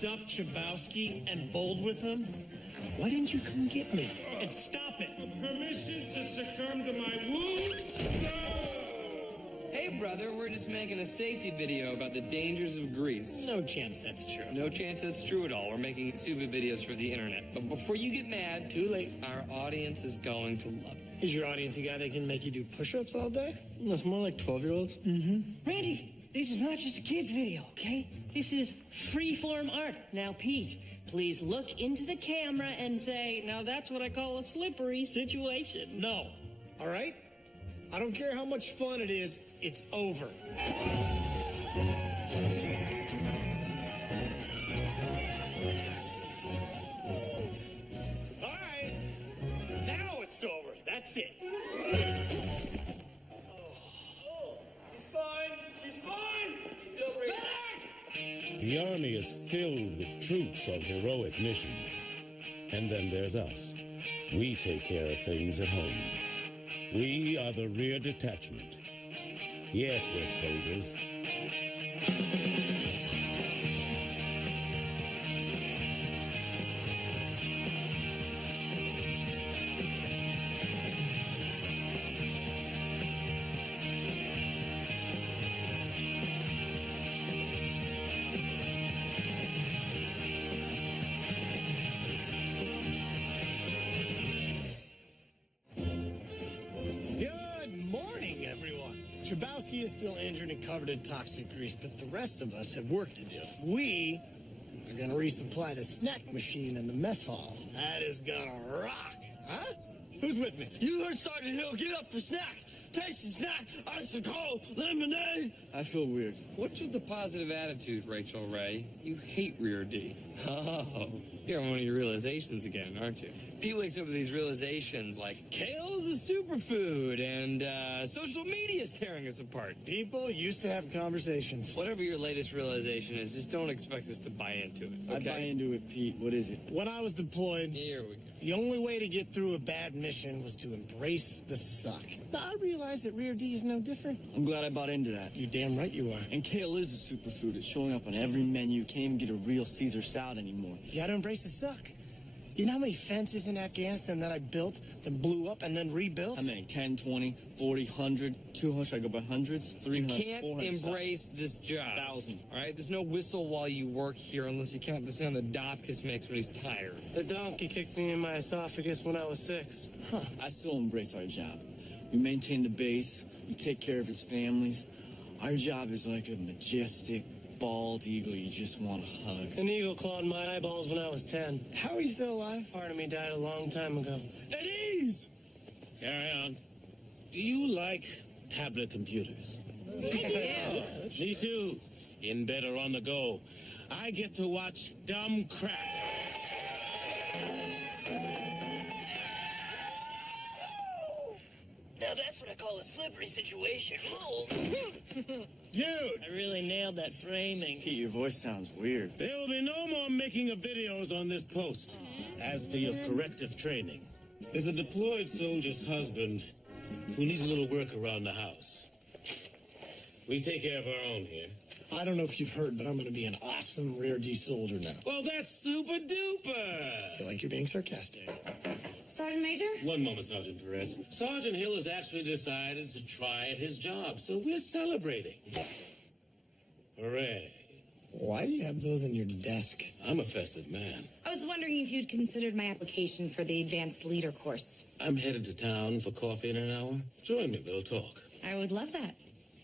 Duff Chabowski and bold with him? Why didn't you come get me? And stop it! Permission to succumb to my wounds? Hey, brother, we're just making a safety video about the dangers of grease. No chance that's true. No chance that's true at all. We're making stupid videos for the internet. But before you get mad... Too late. Our audience is going to love it. Is your audience a guy that can make you do push-ups all day? That's more like 12-year-olds. Mm-hmm. Randy, this is not just a kid's video, okay? This is free-form art. Now, Pete, please look into the camera and say, now that's what I call a slippery situation. No. All right? I don't care how much fun it is, it's over. All right. Now it's over. That's it. Oh. He's fine. He's fine. He's still breathing. Back! The Army is filled with troops on heroic missions. And then there's us. We take care of things at home. We are the rear detachment. Yes, we're soldiers. Chabowski is still injured and covered in toxic grease, but the rest of us have work to do. We are going to resupply the snack machine in the mess hall. That is going to rock. Huh? Who's with me? You heard Sergeant Hill. Get up for snacks. Tasty snack, ice and cold, lemonade. I feel weird. What's with the positive attitude, Rachel Ray? You hate Rear D. Oh, you're on one of your realizations again, aren't you? Pete wakes up with these realizations like kale is a superfood and social media is tearing us apart. People used to have conversations. Whatever your latest realization is, just don't expect us to buy into it, okay? I buy into it, Pete. What is it? When I was deployed, here we go. The only way to get through a bad mission was to embrace the suck. Now, I realize that Rear D is no different. I'm glad I bought into that. You damn right you are. And kale is a superfood. It's showing up on every menu. You can't even get a real Caesar salad anymore. You gotta embrace the suck. You know how many fences in Afghanistan that I built, then blew up, and then rebuilt? How many? 10, 20, 40, 100, 200? Should I go by hundreds? 300, You can't 400, embrace this job. 1,000. All right? There's no whistle while you work here unless you count the sound the Dobkus makes when he's tired. The donkey kicked me in my esophagus when I was 6. Huh. I still embrace our job. We maintain the base. We take care of its families. Our job is like a majestic, bald eagle you just want to hug. An eagle clawed my eyeballs when I was 10. How are you still alive? Part of me died a long time ago. At ease! Carry on. Do you like tablet computers? Me too. In bed or on the go. I get to watch dumb crap. Now that's what I call a slippery situation. Dude! I really nailed that framing. Pete, your voice sounds weird. There will be no more making of videos on this post. As for your corrective training, there's a deployed soldier's husband who needs a little work around the house. We take care of our own here. I don't know if you've heard, but I'm going to be an awesome Rear D soldier now. Well, that's super duper. I feel like you're being sarcastic. Sergeant Major? One moment, Sergeant Perez. Sergeant Hill has actually decided to try at his job, so we're celebrating. Hooray. Why do you have those in your desk? I'm a festive man. I was wondering if you'd considered my application for the advanced leader course. I'm headed to town for coffee in an hour. Join me, we'll talk. I would love that.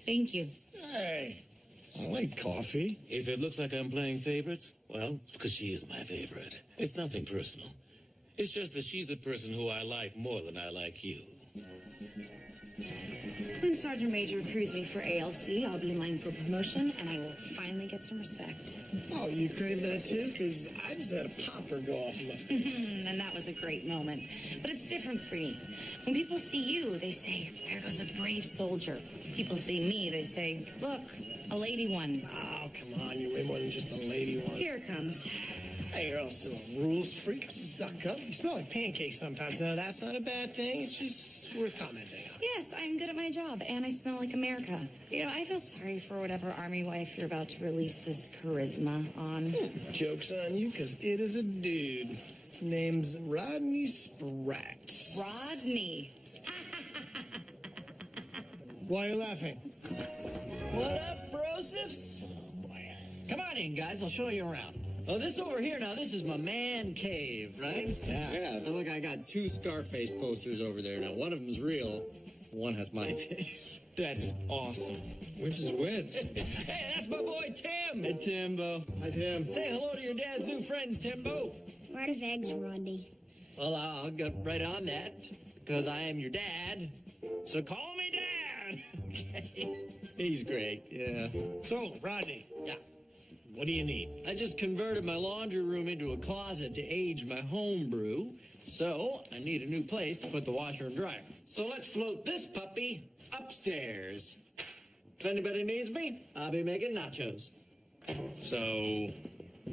Thank you. Hey, I like coffee. If it looks like I'm playing favorites, well, it's because she is my favorite. It's nothing personal. It's just that she's a person who I like more than I like you. When Sergeant Major approves me for ALC, I'll be in line for promotion, and I will finally get some respect. Oh, you crave that too? Because I just had a popper go off in my face. And that was a great moment. But it's different for me. When people see you, they say, there goes a brave soldier. People see me, they say, look, a lady one. Oh, come on, you're way more than just a lady one. Here it comes. Hey, you're also a rules freak. Suck up. You smell like pancakes sometimes. No, that's not a bad thing. It's just It's worth commenting on. Yes, I'm good at my job, and I smell like America. You know, I feel sorry for whatever army wife you're about to release this charisma on. Joke's on you, because it is a dude. Name's Rodney Spratt. Rodney. Why are you laughing? What up, brosifs? Oh, boy. Come on in, guys. I'll show you around. Oh, this over here now, this is my man cave, right? Yeah. Look, I got 2 Scarface posters over there. Now, one of them's real. One has my face. That is awesome. Which is which? Hey, that's my boy Tim. Hey, Timbo. Hi, Tim. Say hello to your dad's new friends, Timbo. Where are the eggs, Rodney? Well, I'll get right on that, because I am your dad. So call me Dad. Okay. He's great, yeah. So, Rodney, Yeah. what do you need? I just converted my laundry room into a closet to age my home brew, so I need a new place to put the washer and dryer. So let's float this puppy upstairs. If anybody needs me, I'll be making nachos. So,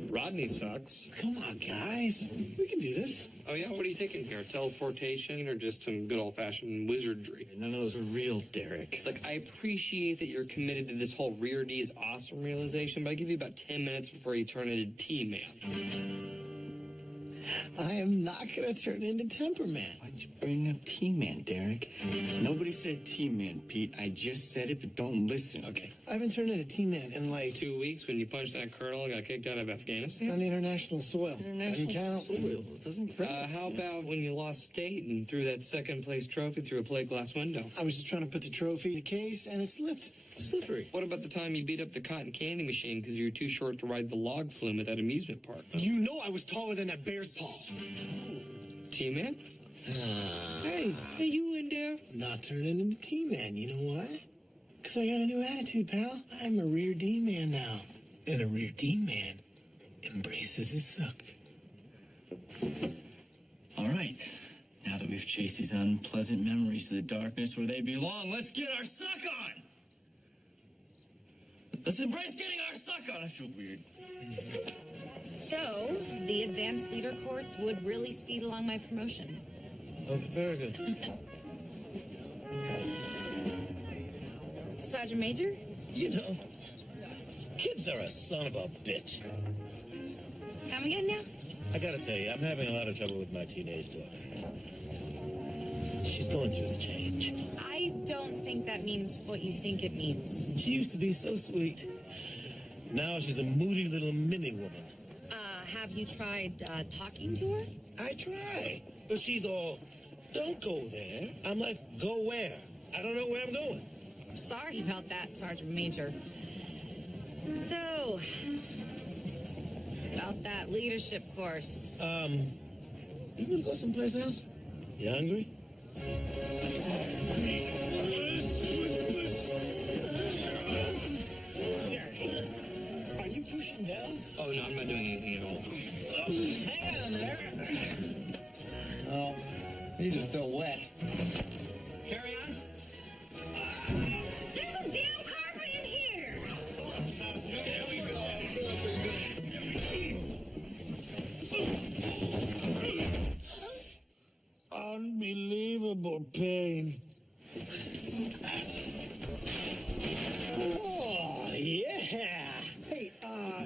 Rodney sucks. Come on, guys. We can do this. Oh, yeah? What are you thinking here? Teleportation or just some good old-fashioned wizardry? None of those are real, Derek. Look, I appreciate that you're committed to this whole Rear D is awesome realization, but I give you about 10 minutes before you turn into T-Man. I am not going to turn into Temperman. Why'd you bring up T-Man, Derek? Nobody said T-Man, Pete. I just said it, but don't listen. Okay. I haven't turned into T-Man in like 2 weeks when you punched that colonel and got kicked out of Afghanistan? on international soil. Doesn't count. Soil. Doesn't count. How about when you lost state and threw that second-place trophy through a plate glass window? I was just trying to put the trophy in the case, and it slipped. Slippery. What about the time you beat up the cotton candy machine because you were too short to ride the log flume at that amusement park? You know I was taller than that bear's paw. T-Man? Hey, you in there? Not turning into T-Man. You know why? Because I got a new attitude, pal. I'm a Rear D man now. And a Rear D man embraces his suck. All right. Now that we've chased these unpleasant memories to the darkness where they belong, let's get our suck on! Let's embrace getting our suck on. I feel weird. So, the advanced leader course would really speed along my promotion. Oh, very good. Sergeant Major? You know, kids are a son of a bitch. Come again now? I gotta tell you, I'm having a lot of trouble with my teenage daughter. She's going through the change. I don't think that means what you think it means. She used to be so sweet. Now she's a moody little mini woman. Have you tried talking to her? I try, but she's all, don't go there. I'm like, go where? I don't know where I'm going. Sorry about that, Sergeant Major. So, about that leadership course. You wanna go someplace else? You hungry? Are you pushing down? Oh, no, I'm not doing anything at all. Hang on there. Oh, these are still wet. Carry on. There's a damn carpet in here! Unbelievable pain. Oh, yeah. Hey,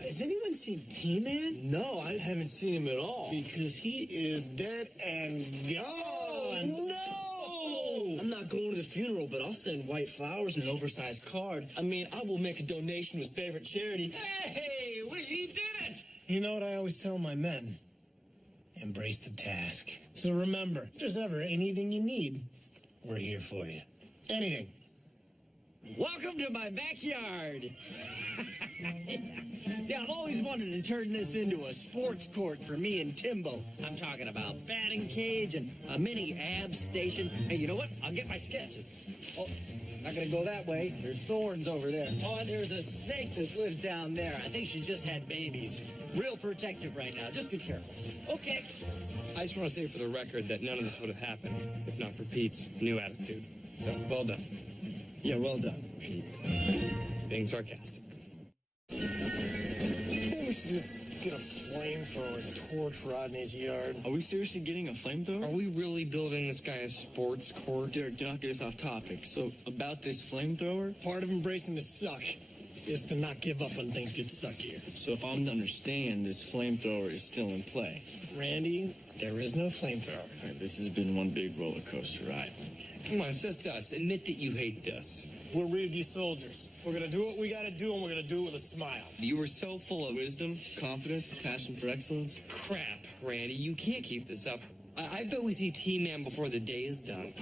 has anyone seen T-Man? No, I haven't seen him at all. Because he is dead and gone. No! I'm not going to the funeral, but I'll send white flowers and an oversized card. I mean, I will make a donation to his favorite charity. Hey, we did it! You know what I always tell my men? Embrace the task. So remember, if there's ever anything you need, we're here for you. Anything. Welcome to my backyard. Yeah, I've always wanted to turn this into a sports court for me and Timbo. I'm talking about batting cage and a mini abs station. Hey, you know what? I'll get my sketches. Oh, not gonna go that way. There's thorns over there. Oh, and there's a snake that lives down there. I think she just had babies. Real protective right now. Just be careful. Okay. I just want to say for the record that none of this would have happened if not for Pete's new attitude. So, well done. Yeah, well done, Pete. Being sarcastic. Maybe we should just get a flamethrower torch Rodney's yard. Are we seriously getting a flamethrower? Are we really building this guy a sports court? Derek, do not get us off topic. So, about this flamethrower? Part of embracing the suck is to not give up when things get suckier. So, if I'm to understand, this flamethrower is still in play. Randy, there is no flamethrower. All right, this has been one big roller coaster ride. Come on, it's just us. Admit that you hate us. We're rear-view soldiers. We're gonna do what we gotta do, and we're gonna do it with a smile. You were so full of Wisdom, confidence, passion for excellence. crap, Randy. You can't keep this up. I bet we see T-Man before the day is done.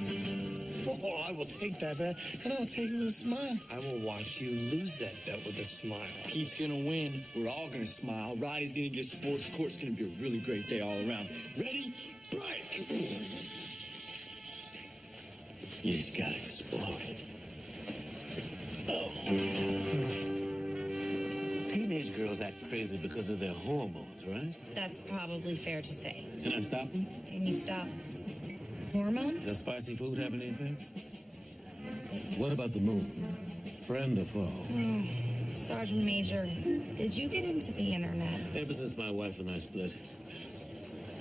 Oh, I will take that bet, and I will take it with a smile. I will watch you lose that bet with a smile. Pete's gonna win. We're all gonna smile. Roddy's gonna get a sports court. It's gonna be a really great day all around. Ready? Break! You just got exploded. Oh. Teenage girls act crazy because of their hormones, right? That's probably fair to say. Can I stop them? Can you stop hormones? Does spicy food have any effect? What about the moon? Friend or foe? Sergeant Major, did you get into the internet? Ever since my wife and I split,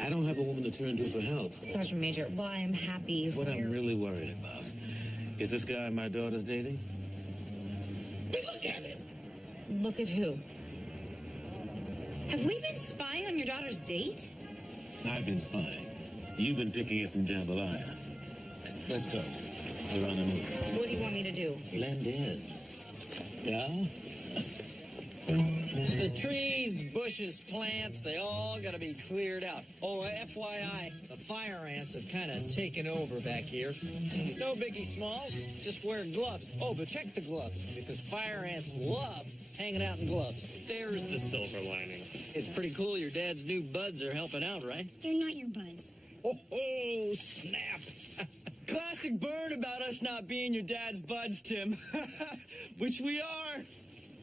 I don't have a woman to turn to for help. Sergeant Major, well, I am happy. What I'm really worried about is this guy my daughter's dating. Look at him. Look at who? Have we been spying on your daughter's date? I've been spying. You've been picking at some jambalaya. Let's go. We're on the move. What do you want me to do? Blend in. Yeah? The trees, bushes, plants, they all gotta be cleared out. Oh, FYI, the fire ants have kind of taken over back here. No biggie smalls, just wear gloves. Oh, but check the gloves, because fire ants love hanging out in gloves. There's the silver lining. It's pretty cool your dad's new buds are helping out, right? They're not your buds. Oh, snap. Classic burn about us not being your dad's buds, Tim. Which we are.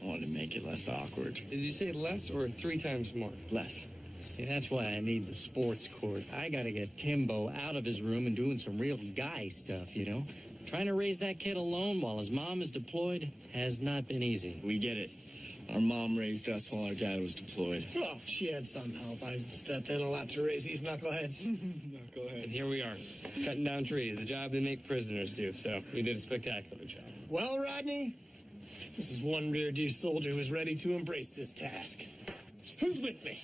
I wanted to make it less awkward. Did you say less or 3 times more? Less. See, that's why I need the sports court. I gotta get Timbo out of his room and doing some real guy stuff, you know? Trying to raise that kid alone while his mom is deployed has not been easy. We get it. Our mom raised us while our dad was deployed. Well, she had some help. I stepped in a lot to raise these knuckleheads. And here we are, cutting down trees, a job they make prisoners do, so you did a spectacular job. Well, Rodney, this is one rear-view soldier who is ready to embrace this task. Who's with me?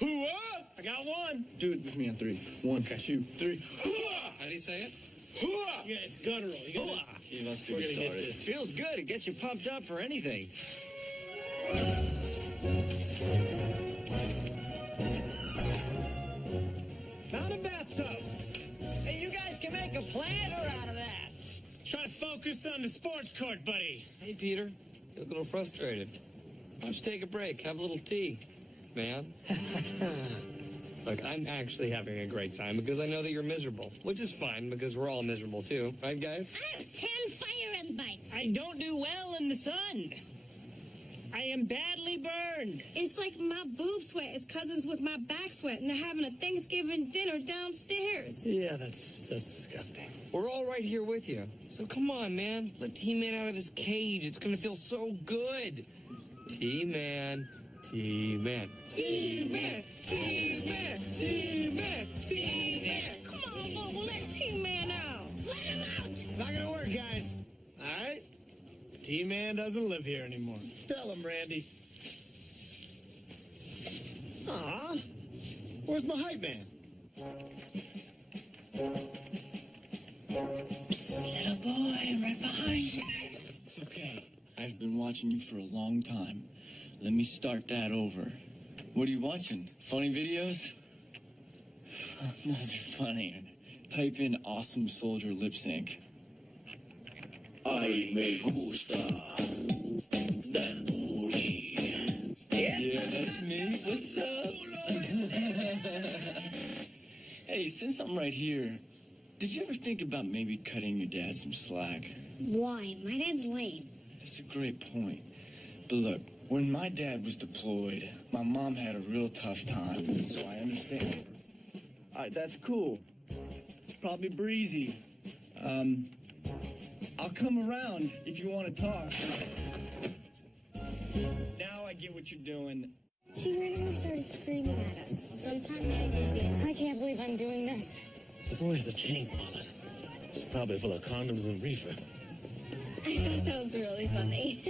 Hoo-ah! I got one. Do it with me on 3. 1, 2, 3. Hoo-ah! How do you say it? Hoo-ah! Yeah, it's guttural. You gotta, He wants to we're get gonna get started. this. Feels good. It gets you pumped up for anything. Not a bathtub. Hey, you guys can make a planter out of that. Try to focus on the sports court, buddy. Hey, Peter, you look a little frustrated. Why don't you take a break, have a little tea, man? Look, I'm actually having a great time because I know that you're miserable, which is fine because we're all miserable too, right, guys? I have 10 fire and bites. I don't do well in the sun. I am badly burned. It's like my boob sweat is cousins with my back sweat, and they're having a Thanksgiving dinner downstairs. Yeah, that's disgusting. We're all right here with you. So come on, man. Let T-Man out of his cage. It's going to feel so good. T-Man. T-Man. T-Man, T-Man, T-Man, T-Man. Come on, Mama, let T-Man out. Let him out. It's not gonna work, guys. All right? T-Man doesn't live here anymore. Tell him, Randy. Aw, where's my hype man? Little boy, right behind you. It's okay. I've been watching you for a long time. Let me start that over. What are you watching? Funny videos? Those are funny. Type in awesome soldier lip sync. Ay, me gusta. Yeah, that's me. What's up? Hey, since I'm right here, did you ever think about maybe cutting your dad some slack? Why? My dad's lame. That's a great point. But look, when my dad was deployed, my mom had a real tough time, so I understand. All right, that's cool. It's probably breezy. I'll come around if you want to talk. Now I get what you're doing. She randomly started screaming at us. Sometimes I do. I can't believe I'm doing this. The boy has a chain wallet. It's probably full of condoms and reefer. I thought that was really funny.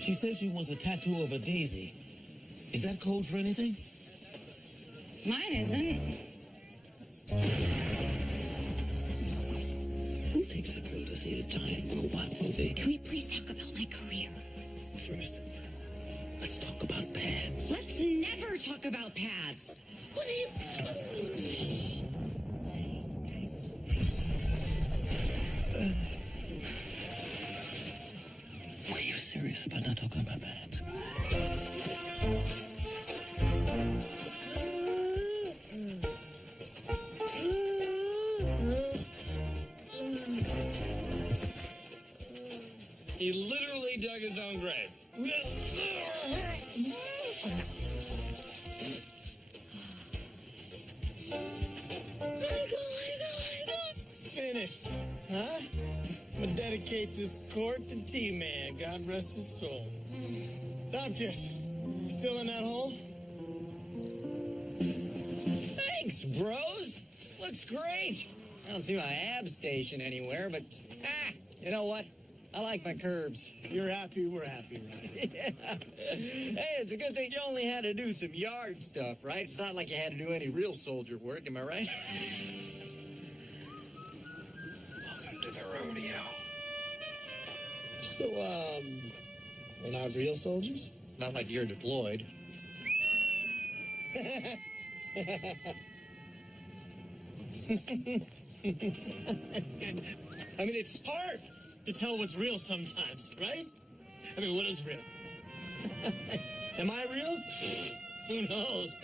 She says she wants a tattoo of a daisy. Is that code for anything? Mine isn't. Who takes the girl to see a giant robot movie? Can we please talk about my career? First, let's talk about pads. Let's never talk about pads. What are you... Were you serious about not talking about pads? He literally dug his own grave. Finished, huh? I'm gonna dedicate this court to T-Man. God rest his soul. Domkis, still in that hole? Thanks, bros. Looks great. I don't see my ab station anywhere, but you know what? I like my curves. You're happy, we're happy, right? Yeah. Hey, it's a good thing you only had to do some yard stuff, right? It's not like you had to do any real soldier work, am I right? Welcome to the rodeo. So, we're not real soldiers? Not like you're deployed. I mean, it's hard to tell what's real sometimes, right? I mean, what is real? Am I real? Who knows?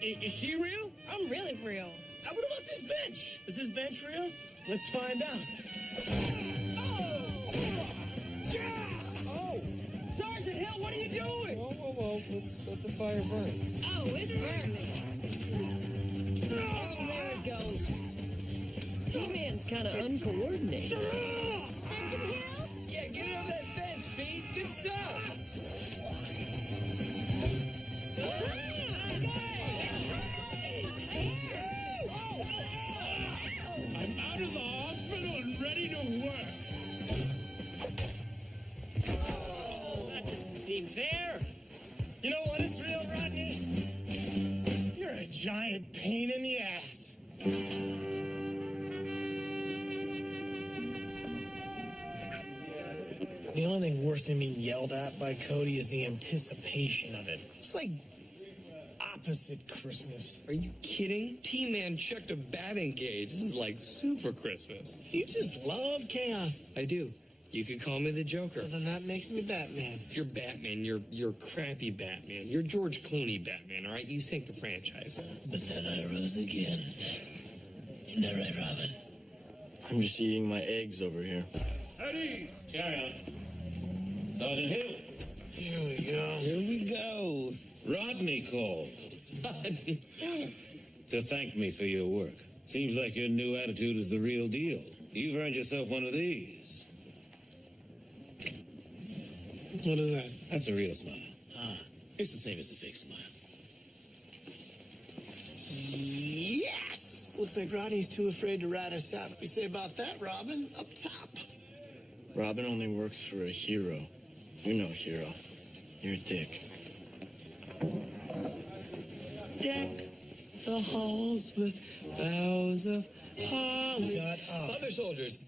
Is she real? I'm really real. What about this bench? Is this bench real? Let's find out. Oh! Sergeant Hill, what are you doing? Whoa. Let's let the fire burn. Oh, it's burning. Oh, there it goes. T-Man's kind of uncoordinated. Yeah, get it over that fence, Pete. Good stuff. I'm out of the hospital and ready to work. Oh, that doesn't seem fair. You know what is real, Rodney? You're a giant pain in the ass. The only thing worse than being yelled at by Cody is the anticipation of it. It's like opposite Christmas. Are you kidding? T-Man checked a batting cage. This is like super Christmas. You just love chaos. I do. You could call me the Joker. Well, then that makes me Batman. If you're Batman, you're crappy Batman. You're George Clooney Batman, all right? You sink the franchise. But then I rose again. Isn't that right, Robin? I'm just eating my eggs over here. Eddie! Carry on. Sergeant Hill. Here we go. Here we go. Rodney called to thank me for your work. Seems like your new attitude is the real deal. You've earned yourself one of these. What is that? That's a real smile. It's the same as the fake smile. Yes! Looks like Rodney's too afraid to rat us out. What do you say about that, Robin? Up top. Robin only works for a hero. You're no hero. You're a dick. Deck the halls with boughs of holly. Shut up. Other soldiers.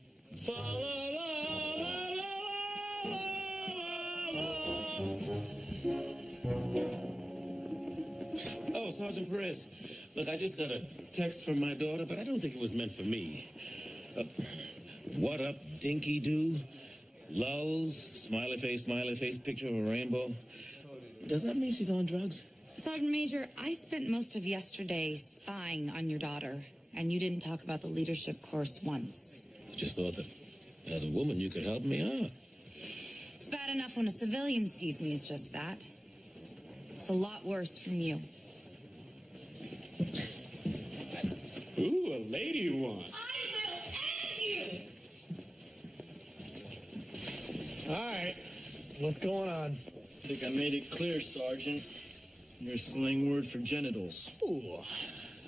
Fa la la la la la la. Oh, Sergeant Perez. Look, I just got a text from my daughter, but I don't think it was meant for me. What up, dinky do? Lulls, smiley face, picture of a rainbow. Does that mean she's on drugs? Sergeant Major, I spent most of yesterday spying on your daughter, and you didn't talk about the leadership course once. I just thought that as a woman you could help me out. It's bad enough when a civilian sees me as just that. It's a lot worse from you. Ooh, a lady one. I will end you! All right. What's going on? Think I made it clear, Sergeant. Your slang word for genitals. Ooh,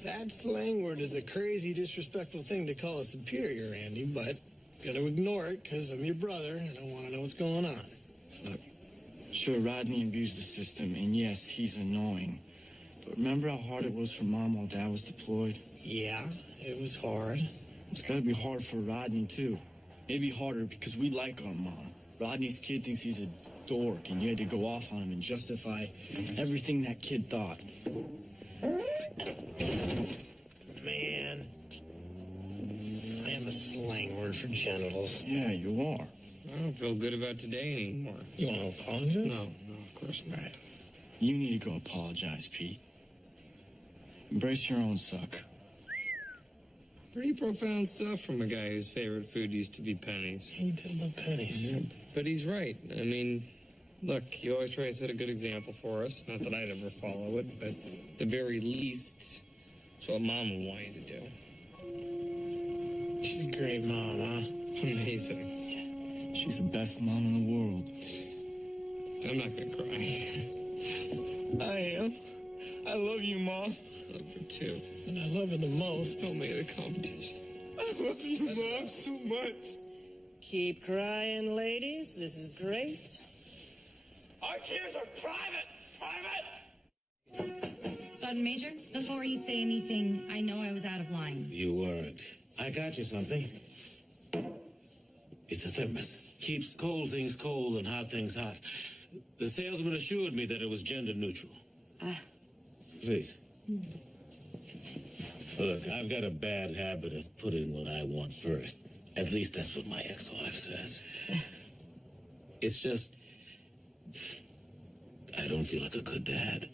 that slang word is a crazy, disrespectful thing to call a superior, Andy, but gonna ignore it because I'm your brother and I want to know what's going on. Look, sure, Rodney abused the system, and yes, he's annoying. But remember how hard it was for Mom while Dad was deployed? Yeah, it was hard. It's gotta be hard for Rodney, too. Maybe harder because we like our Mom. Rodney's kid thinks he's a dork, and you had to go off on him and justify everything that kid thought. Man, I am a slang word for genitals. Yeah, you are. I don't feel good about today anymore. You want to apologize? No, of course not. You need to go apologize, Pete. Embrace your own suck. Pretty profound stuff from a guy whose favorite food used to be pennies. He did love pennies. Yeah, but he's right. I mean, look, you always try to set a good example for us. Not that I'd ever follow it, but at the very least, it's what Mom would want you to do. She's a great mom, huh? Amazing. She's the best mom in the world. I'm not gonna cry. I am. I love you, Mom. I love her too. And I love her the most. Don't make it a competition. I love you, Mom, too much. Keep crying, ladies. This is great. Our tears are private! Private! Sergeant Major, before you say anything, I know I was out of line. You weren't. I got you something. It's a thermos. Keeps cold things cold and hot things hot. The salesman assured me that it was gender neutral. Please. Look, I've got a bad habit of putting what I want first. At least that's what my ex-wife says. It's just, I don't feel like a good dad.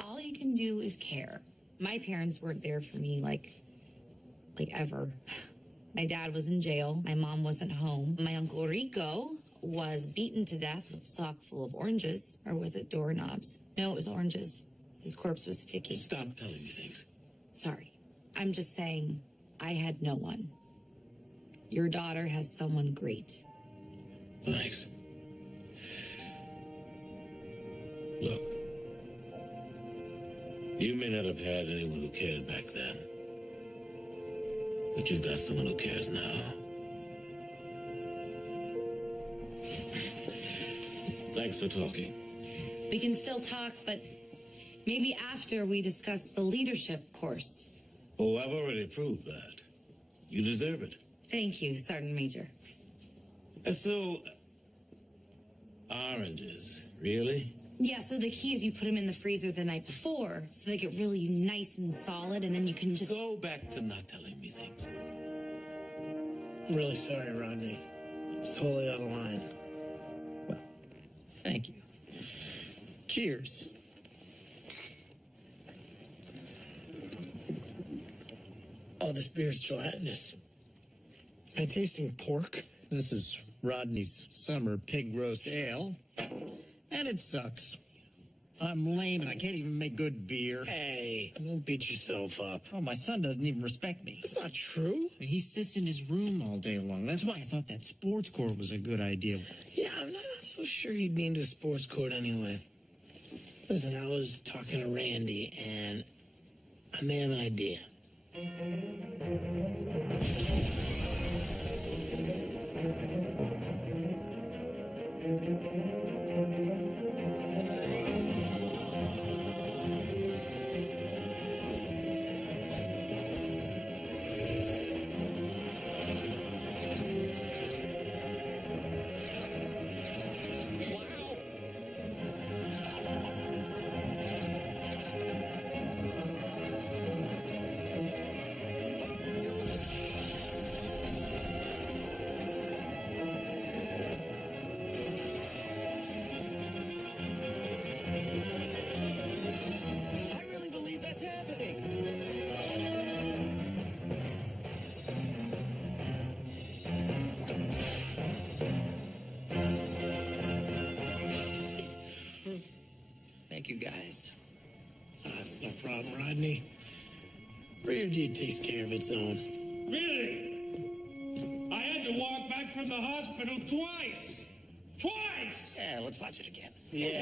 All you can do is care. My parents weren't there for me like ever. My dad was in jail. My mom wasn't home. My Uncle Rico was beaten to death with a sock full of oranges. Or was it doorknobs? No, it was oranges. His corpse was sticky. Stop telling me things. Sorry. I'm just saying I had no one. Your daughter has someone great. Thanks. Look, you may not have had anyone who cared back then, but you've got someone who cares now. Thanks for talking. We can still talk, but maybe after we discuss the leadership course. Oh, I've already proved that. You deserve it. Thank you, Sergeant Major. So, oranges, really? Yeah, so the key is you put them in the freezer the night before, so they get really nice and solid, and then you can just... Go back to not telling me things. I'm really sorry, Rodney. It's totally out of line. Well, thank you. Cheers. Oh, this beer's gelatinous. Am I tasting pork? This is Rodney's summer pig roast ale, and it sucks. I'm lame and I can't even make good beer. Hey, don't beat yourself up. Oh, my son doesn't even respect me. That's not true. He sits in his room all day long. That's why I thought that sports court was a good idea. Yeah, I'm not so sure he'd be into a sports court anyway. Listen, I was talking to Randy, and I may have an idea. Thank you, guys. That's no problem, Rodney. Rare Deed takes care of its own. Really? I had you walked back from the hospital twice. Twice! Yeah, let's watch it again. Yeah.